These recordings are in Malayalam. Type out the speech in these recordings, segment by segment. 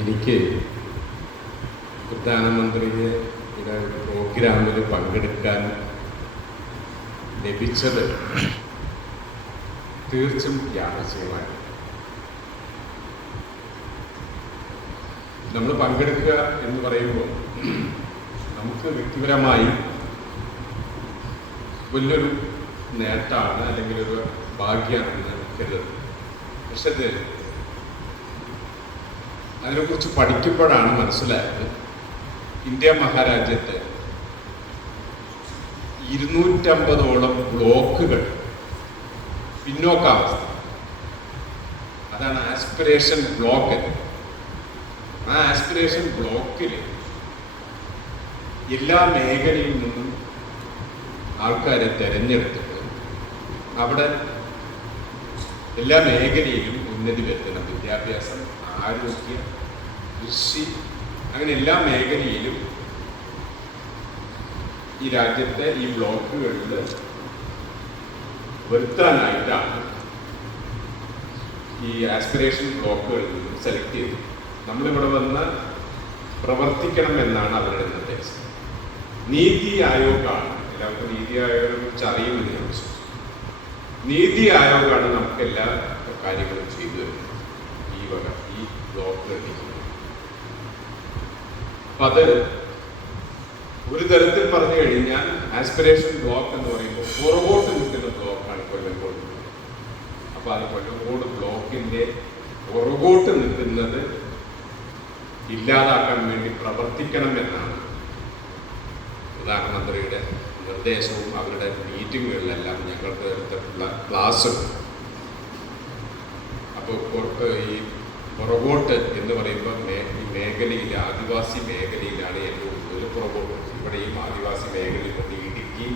എനിക്ക് പ്രധാനമന്ത്രിയുടെ പ്രോഗ്രാമിൽ പങ്കെടുക്കാൻ ലഭിച്ചത് തീർച്ചും യാദൃച്ഛികമായി. നമ്മൾ പങ്കെടുക്കുക എന്ന് പറയുമ്പോൾ നമുക്ക് വ്യക്തിപരമായി വലിയൊരു നേട്ടമാണ് അല്ലെങ്കിൽ ഒരു ഭാഗ്യമാണെന്ന് കരുതുന്നത്. പക്ഷെ അതിനെക്കുറിച്ച് പഠിക്കുമ്പോഴാണ് മനസ്സിലായത് ഇന്ത്യ മഹാരാജ്യത്ത് 250ഓളം ബ്ലോക്കുകൾ പിന്നോക്കാവസ്ഥ. അതാണ് ആസ്പിറേഷൻ ബ്ലോക്ക്. ആ ആസ്പിറേഷൻ ബ്ലോക്കിൽ എല്ലാ മേഖലയിൽ നിന്നും ആൾക്കാരെ തിരഞ്ഞെടുത്തിട്ട് അവിടെ എല്ലാ മേഖലയിലും ഉന്നതി വരുത്തണം. വിദ്യാഭ്യാസം, ആരോഗ്യം, കൃഷി, അങ്ങനെ എല്ലാ മേഖലയിലും ഈ രാജ്യത്തെ ഈ ബ്ലോക്കുകളിൽ വരുത്താനായിട്ടാണ് ഈ ആസ്പിറേഷൻ ബ്ലോക്കുകളിൽ നിന്നും സെലക്ട് ചെയ്തത്. നമ്മളിവിടെ വന്ന് പ്രവർത്തിക്കണം എന്നാണ് അവരുടെ നിർദ്ദേശം. നീതി ആയോഗാണ്, എല്ലാവർക്കും നീതി ആയോഗിനെ കുറിച്ച് അറിയുമെന്ന് ഞാൻ വിശ്വസിച്ചു. നീതി ആയോഗാണ് നമുക്ക് എല്ലാ കാര്യങ്ങളും ചെയ്തു തരുന്നത് ഈ ബ്ലോക്കുകളിൽ. അപ്പം അത് ഒരു തരത്തിൽ പറഞ്ഞു കഴിഞ്ഞാൽ ആസ്പിറേഷൻ ബ്ലോക്ക് എന്ന് പറയുമ്പോൾ പുറകോട്ട് നിൽക്കുന്ന ബ്ലോക്കാണ് കൊല്ലങ്കോട്. അപ്പോൾ അത് കൊല്ലങ്കോട് ബ്ലോക്കിൻ്റെ പുറകോട്ട് നിൽക്കുന്നത് ഇല്ലാതാക്കാൻ വേണ്ടി പ്രവർത്തിക്കണം എന്നാണ് പ്രധാനമന്ത്രിയുടെ നിർദ്ദേശവും അവരുടെ മീറ്റിങ്ങുകളിലെല്ലാം ഞങ്ങൾക്ക് എടുത്തിട്ടുള്ള ക്ലാസ്സും. അപ്പോൾ ഈ പുറകോട്ട് എന്ന് പറയുമ്പോൾ ഈ മേഖലയിൽ, ആദിവാസി മേഖലയിലാണ് ഏറ്റവും കൂടുതൽ പുറകോട്ട്. ഇവിടെയും ആദിവാസി മേഖലയിലുണ്ട്. ഇടുക്കി,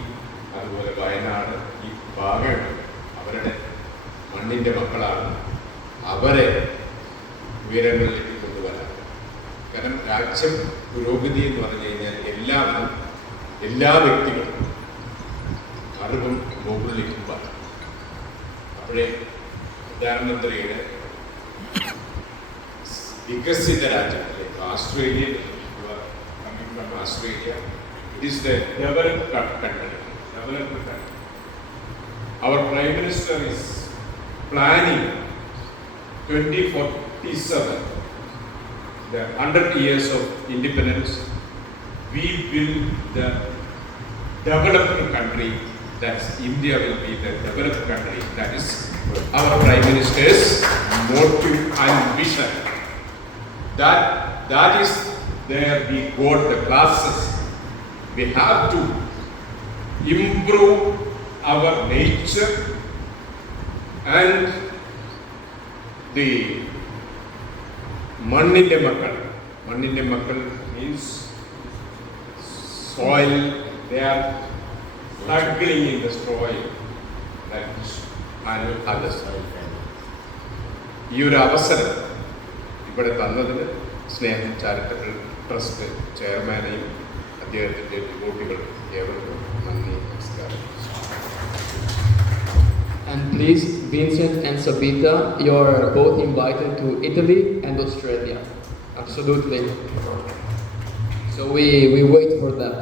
അതുപോലെ വയനാട്, ഈ ഭാഗമുണ്ട്. അവരുടെ മണ്ണിൻ്റെ മക്കളാണ്. അവരെ ഉയരങ്ങളിലേക്ക് കൊണ്ടുവരാൻ. കാരണം രാജ്യം പുരോഗതി എന്ന് പറഞ്ഞു കഴിഞ്ഞാൽ എല്ലാ വ്യക്തികളും അറിവും മുകളിലേക്കും വരണം. അപ്പോഴേ പ്രധാനമന്ത്രിയുടെ വികസിത രാജ്യത്തിലേക്ക് Australia, it is the developed country. Our Prime Minister is planning 2047, the 100 years of independence. We will the developed country. That's India will be the developed country. That is our Prime Minister's motive and vision. That is there we got the classes. We have to improve our nature and the മണ്ണിൻ്റെ മക്കൾ means soil. They are struggling in the soil and others. ഈ ഒരു അവസരം ഇവിടെ തന്നതിന് സ്നേഹം ചാരിറ്റബിൾ ട്രസ്റ്റ് ചെയർമാനെയും അദ്ദേഹത്തിൻ്റെ ഡിവോട്ടികൾ ഏവർക്കും നന്ദി, നമസ്കാരം. And please, Vincent and Sabita, you're both invited to Italy and Australia. Absolutely. So we wait for that.